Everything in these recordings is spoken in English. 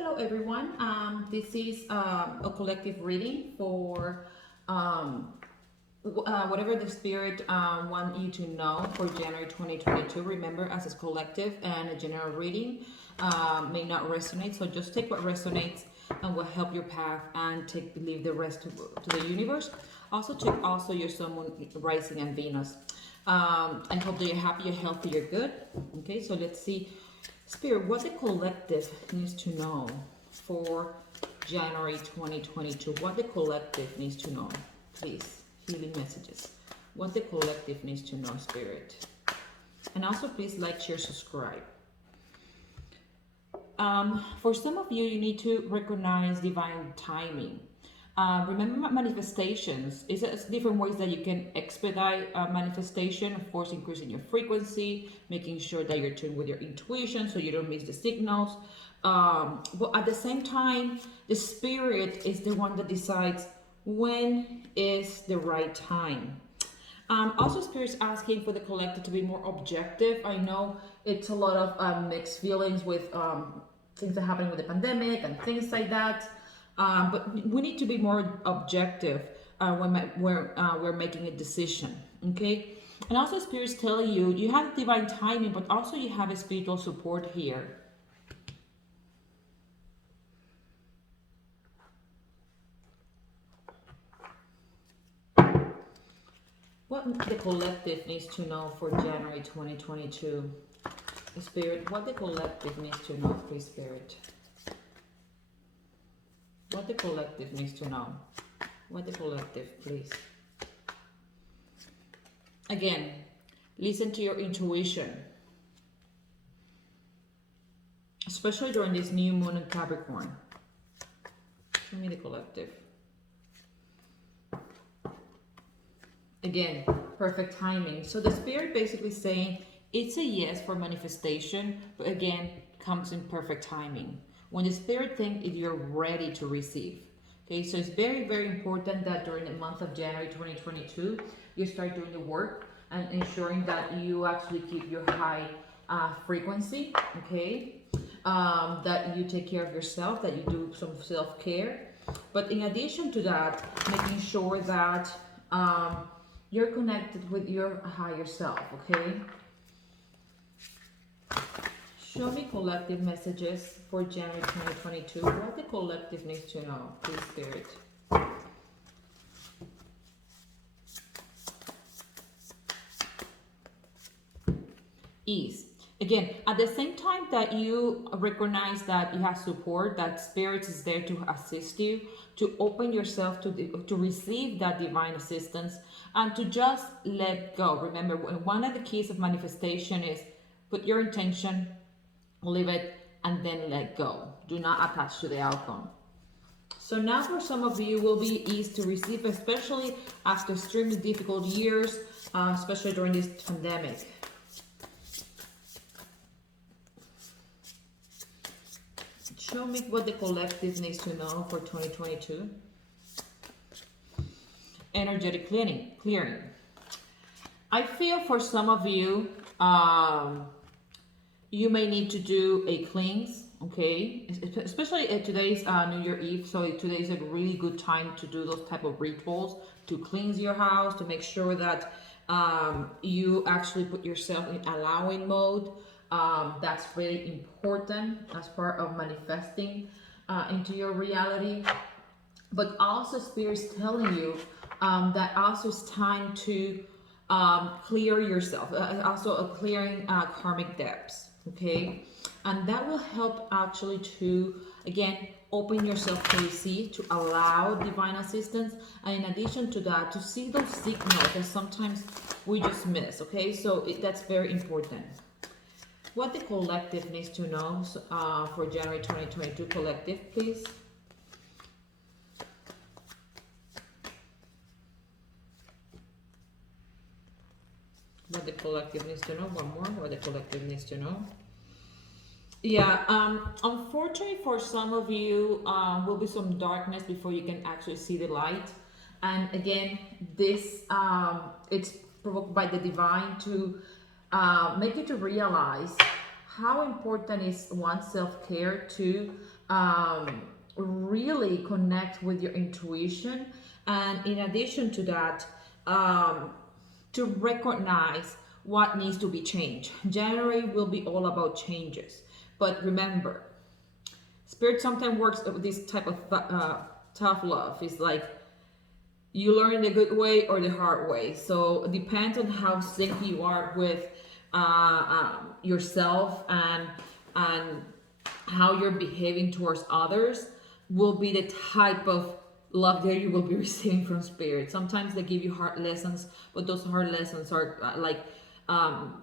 Hello, everyone. This is a collective reading for whatever the spirit want you to know for January 2022. Remember, as a collective and a general reading may not resonate, so just take what resonates and will help your path, and leave the rest to the universe. Also, check also your Sun, Moon, Rising, and Venus. I hope that you're happy, you're healthy, you're good. Okay, so let's see. Spirit, what the collective needs to know for January 2022. What the collective needs to know, please. Healing messages. What the collective needs to know, Spirit. And also, please like, share, subscribe. For some of you, you need to recognize divine timing. Remember, manifestations is different ways that you can expedite manifestation. Of course, increasing your frequency, making sure that you're tuned with your intuition so you don't miss the signals. But at the same time, the spirit is the one that decides when is the right time. Also, spirit's asking for the collective to be more objective. I know it's a lot of mixed feelings with things that happen with the pandemic and things like that. But we need to be more objective when we're making a decision, okay? And also, Spirit's telling you, you have divine timing, but also you have a spiritual support here. What the collective needs to know for January 2022. Spirit, what the collective needs to know, please, Spirit. What the collective needs to know. What the collective, please. Again, listen to your intuition. Especially during this new moon in Capricorn. Show me the collective. Again, perfect timing. So the spirit basically saying it's a yes for manifestation, but again, comes in perfect timing. When the spirit thinks if you're ready to receive. Okay, so it's very, very important that during the month of January 2022, you start doing the work and ensuring that you actually keep your high frequency, okay? That you take care of yourself, that you do some self-care. But in addition to that, making sure that you're connected with your higher self, okay? Show me collective messages for January 2022. What the collective needs to know, please, Spirit. Ease. Again, at the same time that you recognize that you have support, that Spirit is there to assist you, to open yourself to receive that divine assistance, and to just let go. Remember, one of the keys of manifestation is put your intention, leave it, and then let go. Do not attach to the outcome. So now for some of you will be easy to receive, especially after extremely difficult years, especially during this pandemic. Show me what the collective needs to know for 2022. Energetic clearing. I feel for some of you, you may need to do a cleanse, okay? Especially today's New Year Eve, so today is a really good time to do those type of rituals, to cleanse your house, to make sure that you actually put yourself in allowing mode. That's really important as part of manifesting into your reality. But also Spirit's telling you that also it's time to clear yourself, also a clearing karmic debts, okay? And that will help actually to, again, open yourself to receive, to allow divine assistance, and in addition to that, to see those signals that sometimes we just miss, okay? So that's very important. What the collective needs to know for January 2022 collective, please. What the collective needs to know. One more. What the collective needs to know. Yeah, unfortunately for some of you, will be some darkness before you can actually see the light. And again, this it's provoked by the divine to make you to realize how important is one's self-care to really connect with your intuition, and in addition to that, um, to recognize what needs to be changed. January will be all about changes, but remember, spirit sometimes works with this type of tough love. It's like you learn the good way or the hard way. So it depends on how sick you are with yourself, and how you're behaving towards others will be the type of love that you will be receiving from spirit. Sometimes they give you hard lessons, but those hard lessons are um,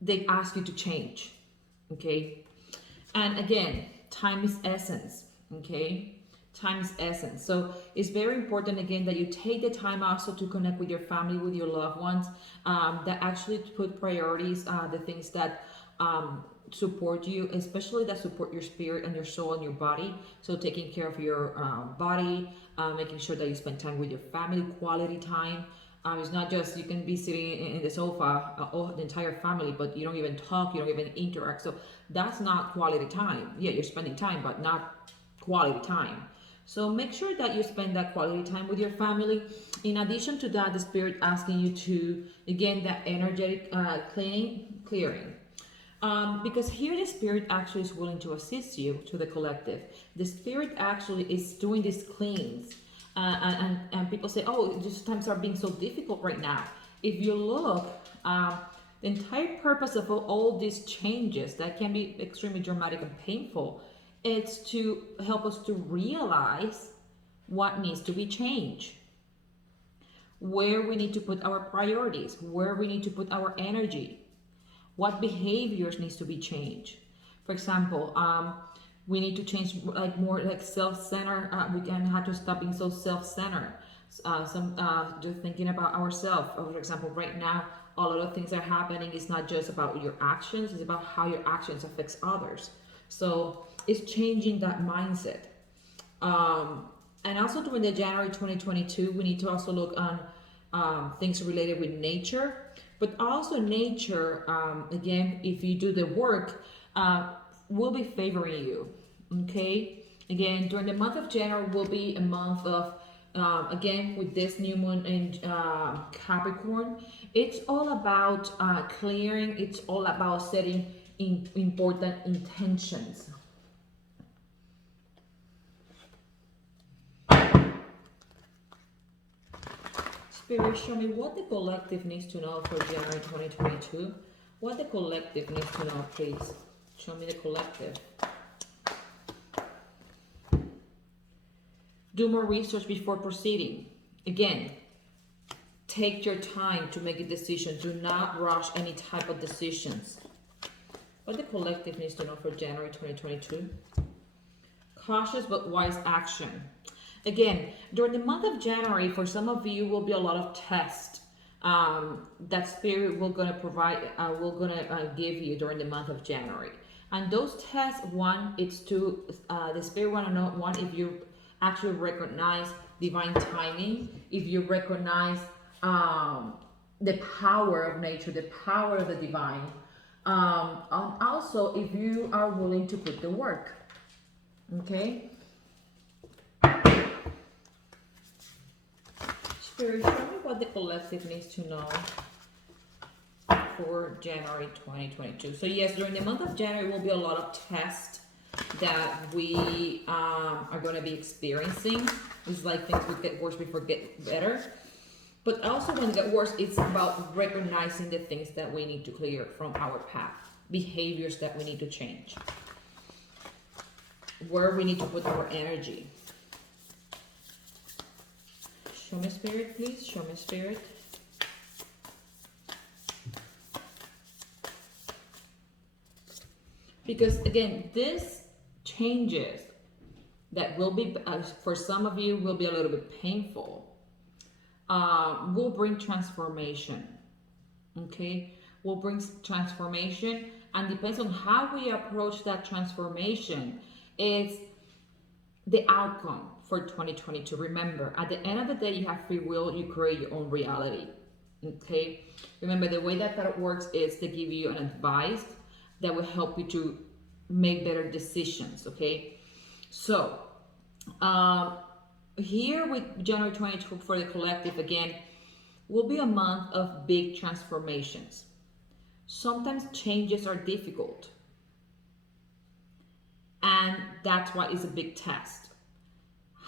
they ask you to change. Okay, and again, time is essence. Okay, time is essence. So it's very important again that you take the time also to connect with your family, with your loved ones, that actually put priorities, the things that support you, especially that support your spirit and your soul and your body. So taking care of your body, making sure that you spend time with your family, quality time. It's not just you can be sitting in the sofa, the entire family, but you don't even talk, you don't even interact. So that's not quality time. Yeah, you're spending time, but not quality time. So make sure that you spend that quality time with your family. In addition to that, the spirit asking you to, again, that energetic clearing. Because here the spirit actually is willing to assist you to the collective. The spirit actually is doing this cleanse. And people say, oh, these times are being so difficult right now. If you look, the entire purpose of all these changes that can be extremely dramatic and painful, it's to help us to realize what needs to be changed, where we need to put our priorities, where we need to put our energy, what behaviors needs to be changed. For example, we need to change like more like self-centered. We can have to stop being so self-centered. Just thinking about ourselves. For example, right now, a lot of things are happening. It's not just about your actions; it's about how your actions affects others. So it's changing that mindset. And also during the January 2022, we need to also look on things related with nature, but also nature, again, if you do the work, will be favoring you. Okay, again, during the month of January will be a month of, again, with this new moon in Capricorn, it's all about clearing, it's all about setting important intentions. Spirit, show me what the collective needs to know for January 2022. What the collective needs to know, please. Show me the collective. Do more research before proceeding. Again, take your time to make a decision. Do not rush any type of decisions. What the collective needs to know for January 2022. Cautious but wise action. Again, during the month of January, for some of you, will be a lot of tests that spirit will gonna provide, will gonna give you during the month of January. And those tests, one, it's to the spirit want to know, one, if you actually recognize divine timing, if you recognize the power of nature, the power of the divine, also if you are willing to put the work. Okay. Spirit, show me what the collective needs to know for January 2022. So yes, during the month of January will be a lot of tests that we are going to be experiencing. It's like things will get worse before get better. But also when it gets worse, it's about recognizing the things that we need to clear from our path, behaviors that we need to change, where we need to put our energy. Show me spirit, please. Show me spirit. Because again, this changes that will be, for some of you, will be a little bit painful. Will bring transformation. Okay, will bring transformation, and depends on how we approach that transformation. It's the outcome for 2022. Remember, at the end of the day, you have free will. You create your own reality. Okay. Remember, the way that works is to give you an advice that will help you to make better decisions. Okay, so um, here with January 22 for the collective again will be a month of big transformations. Sometimes changes are difficult, and that's why it's a big test.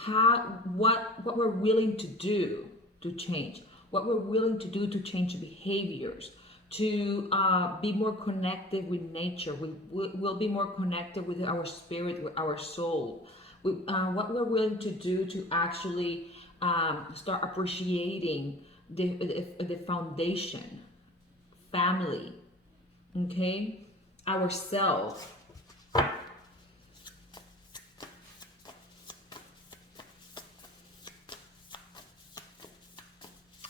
What we're willing to do to change, what we're willing to do to change behaviors, to be more connected with nature. Will be more connected with our spirit, with our soul. What we're willing to do to actually start appreciating the foundation, family, okay, ourselves. I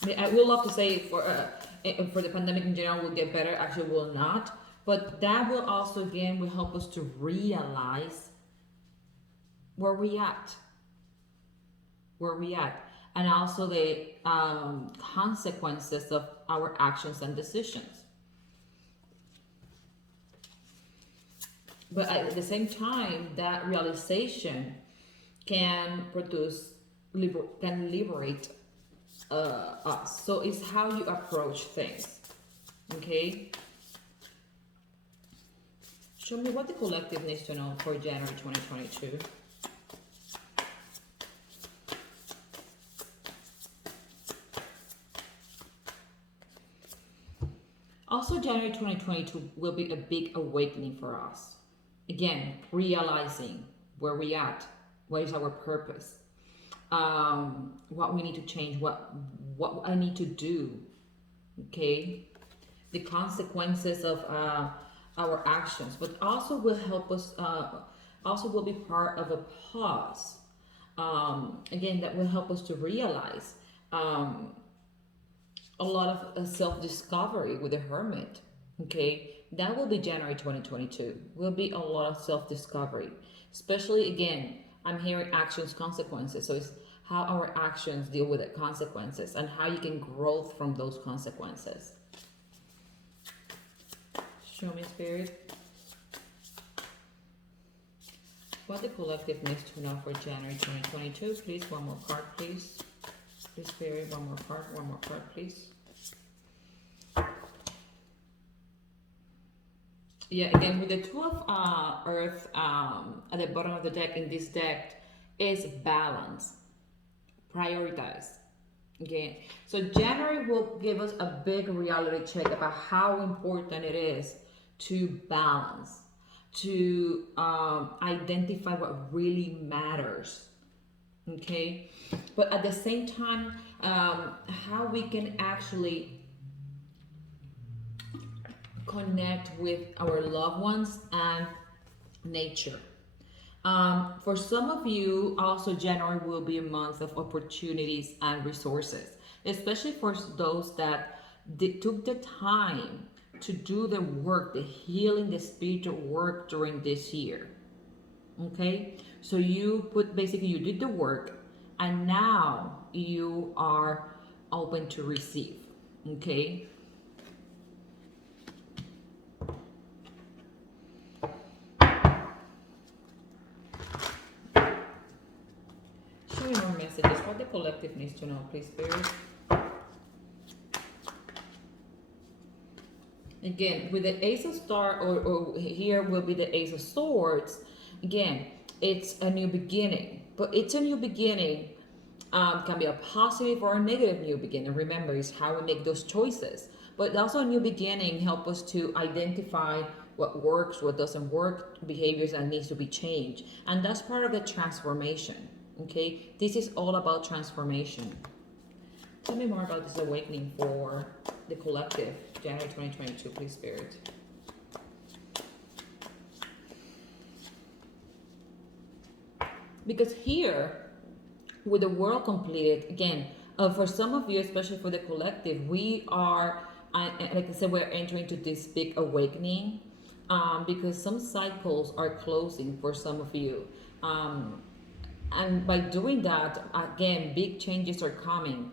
mean, I would love to say for the pandemic in general will get better. Actually, will not. But that will also again will help us to realize where we at, where we at, and also the consequences of our actions and decisions. But at the same time, that realization can produce can liberate us. So it's how you approach things. Okay. Show me what the collective needs to know for January 2022. Also, January 2022 will be a big awakening for us. Again, realizing where we at, what is our purpose, what we need to change, what I need to do. Okay, the consequences of our actions, but also will help us. Also, will be part of a pause. Again, that will help us to realize a lot of self-discovery with the hermit. Okay, that will be January 2022. Will be a lot of self-discovery, especially again. I'm hearing actions, consequences. So it's how our actions deal with the consequences and how you can grow from those consequences. Show me, Spirit. What the collective needs to know for January 2022. Please, one more card, please. Please, Spirit, one more card, please. Yeah, again, with the Two of Earth at the bottom of the deck in this deck is balance, prioritize. Okay, so January will give us a big reality check about how important it is to balance, to identify what really matters. Okay, but at the same time, how we can actually connect with our loved ones and nature. For some of you, also January will be a month of opportunities and resources, especially for those that took the time to do the work, the healing, the spiritual work during this year. Okay, so you put basically you did the work, and now you are open to receive. Okay. Show me more messages. What the collective needs to know, please, Spirit. Again, with the Ace of Star, or here will be the Ace of Swords. Again, it's a new beginning, but it's a new beginning. Can be a positive or a negative new beginning. Remember, it's how we make those choices. But also a new beginning help us to identify what works, what doesn't work, behaviors that needs to be changed, and that's part of the transformation. Okay, this is all about transformation. Tell me more about this awakening for the collective, January 2022, please, Spirit. Because here, with the world completed, again, for some of you, especially for the collective, we are, like I said, we're entering into this big awakening because some cycles are closing for some of you. And by doing that, again, big changes are coming.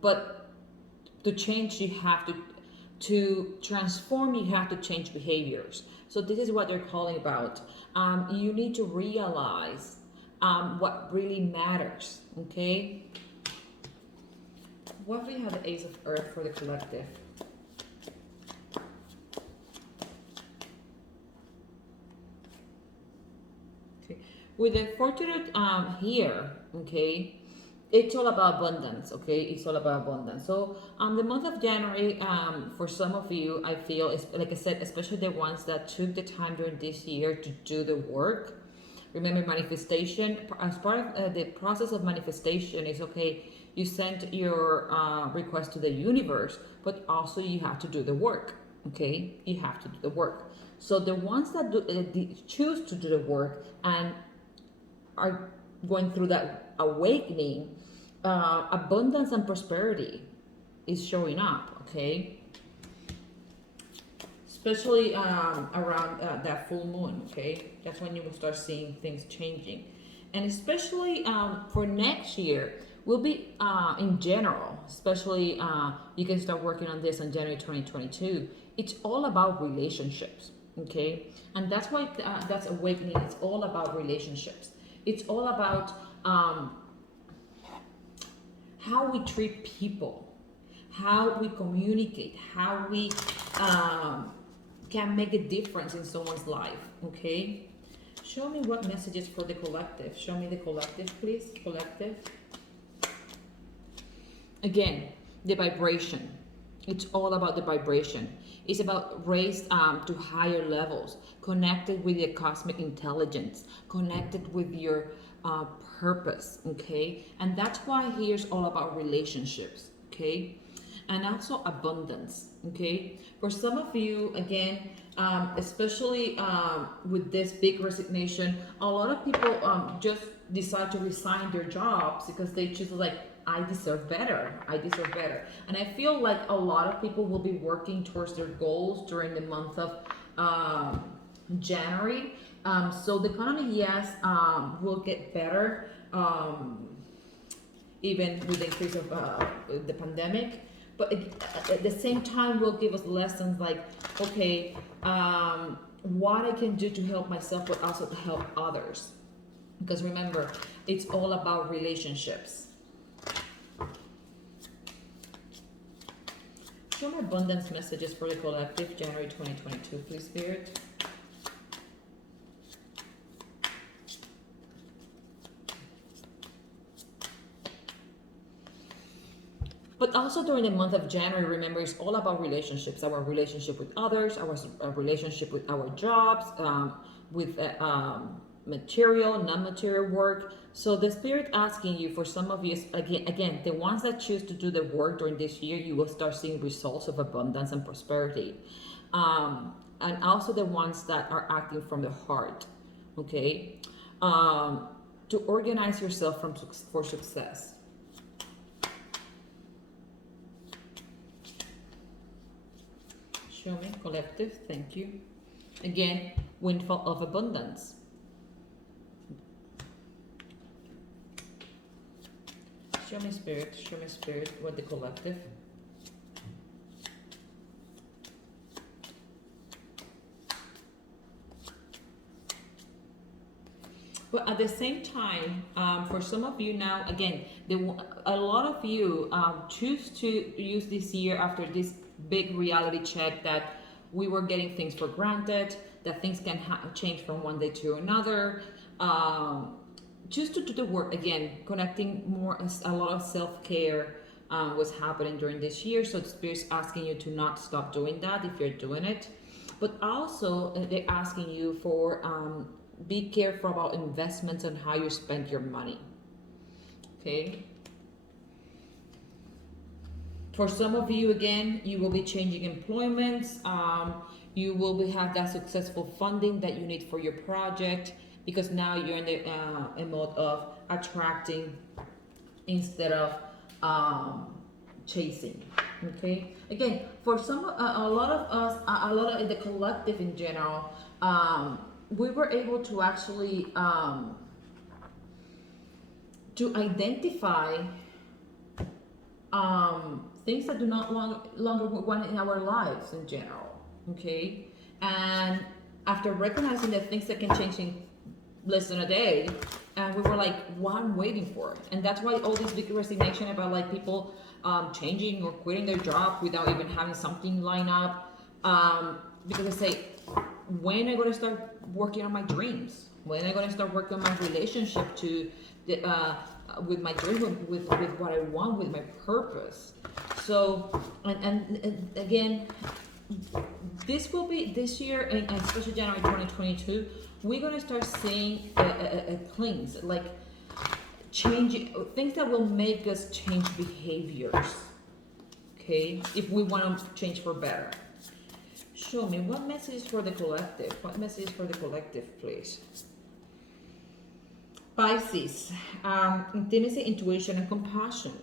But to change, you have to transform, you have to change behaviors. So this is what they're calling about. You need to realize what really matters. Okay. What do we have the Ace of Earth for the collective? Okay. With the Fortunate here, okay, it's all about abundance. Okay, it's all about abundance. So the month of January, for some of you, I feel is, like I said, especially the ones that took the time during this year to do the work. Remember, manifestation, as part of the process of manifestation is, okay, you send your request to the universe, but also you have to do the work. Okay, you have to do the work. So the ones that choose to do the work and are going through that awakening, abundance and prosperity is showing up. Okay, especially around that full moon. Okay, that's when you will start seeing things changing, and especially for next year will be in general. Especially you can start working on this in January 2022. It's all about relationships. Okay, and that's why that's awakening. It's all about relationships. It's all about how we treat people, how we communicate, how we can make a difference in someone's life. Okay, show me what messages for the collective. Show me the collective, please. Collective. Again, the vibration. It's all about the vibration. It's about raised to higher levels, connected with your cosmic intelligence, connected with your purpose. Okay, and that's why here's all about relationships. Okay, and also abundance. Okay, for some of you, again, especially with this big resignation, a lot of people just decide to resign their jobs because they just like, I deserve better. I deserve better. And I feel like a lot of people will be working towards their goals during the month of January. So the economy, yes, will get better, even with the increase of the pandemic. But at the same time, will give us lessons like, okay, what I can do to help myself, but also to help others. Because remember, it's all about relationships. Show me abundance messages for the collective, January 2022, please, Spirit. But also during the month of January, remember, it's all about relationships. Our relationship with others, our relationship with our jobs, with material, non-material work. So the Spirit asking you, for some of you, again, the ones that choose to do the work during this year, you will start seeing results of abundance and prosperity. And also the ones that are acting from the heart, okay? To organize yourself for success. Show me, collective, thank you. Again, windfall of abundance. Show me, Spirit, what the collective. But at the same time, for some of you now, again, a lot of you choose to use this year after this big reality check that we were getting things for granted, that things can change from one day to another. Choose to do the work again, connecting more. A lot of self-care was happening during this year, so the Spirit's asking you to not stop doing that if you're doing it. But also, they're asking you for be careful about investments and how you spend your money. Okay. For some of you, again, you will be changing employments. You will have that successful funding that you need for your project, because now you're in the a mode of attracting instead of chasing. Okay. Again, for some, a lot of us, a lot of the collective in general, we were able to actually to identify things that do not longer want in our lives in general. Okay, and after recognizing that things that can change in less than a day, and we were like, what I'm waiting for. And that's why all this big resignation about like people changing or quitting their job without even having something lined up, because I say, when am I going to start working on my dreams? When am I going to start working on my relationship to the, with my dream, with what I want, with my purpose? So, and again, this will be this year, and especially January 2022, we're going to start seeing things like changing things that will make us change behaviors. Okay, if we want to change for better. Show me what message for the collective. What message for the collective, please? Pisces, intimacy, intuition, and compassion.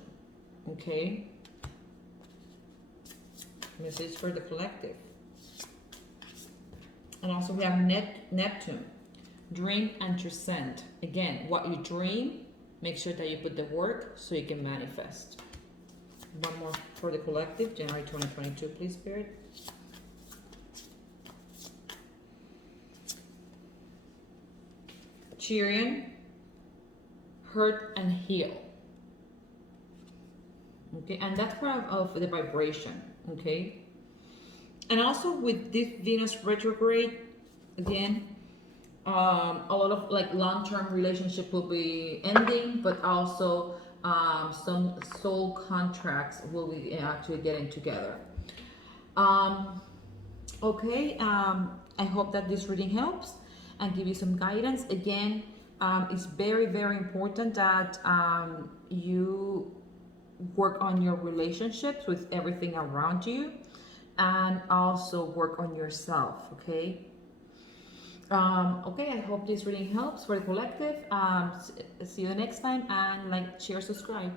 Okay. Message for the collective. And also we have Neptune, dream and transcend. Again, what you dream, make sure that you put the work so you can manifest. One more for the collective, January 2022, please, Spirit. Chirian, hurt and heal. Okay, and that's part of the vibration. Okay, and also with this Venus retrograde, again, a lot of like long-term relationship will be ending, but also some soul contracts will be actually getting together. Okay, I hope that this reading helps and give you some guidance. Again, it's very, very important that you work on your relationships with everything around you, and also work on yourself. Okay. Okay, I hope this reading helps for the collective. See you next time, and like, share, subscribe.